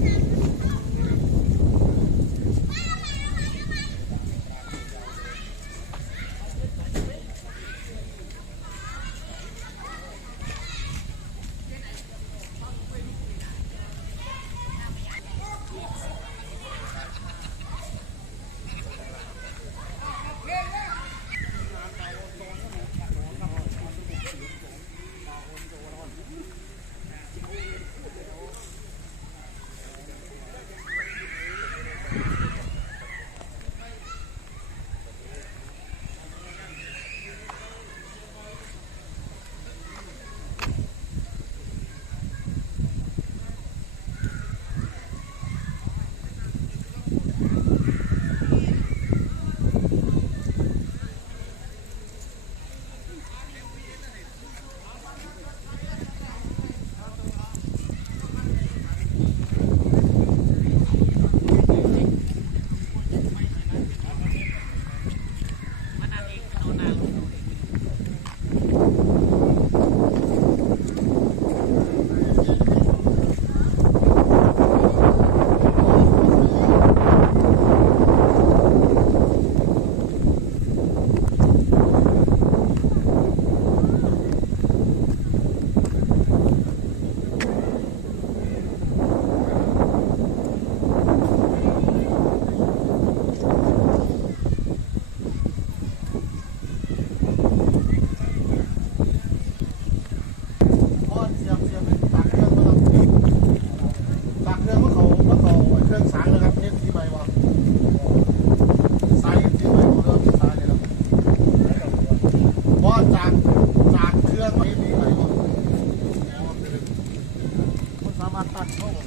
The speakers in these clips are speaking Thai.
Bye.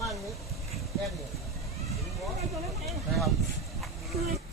ปรมาณนี้แค่นี้ช่ครับ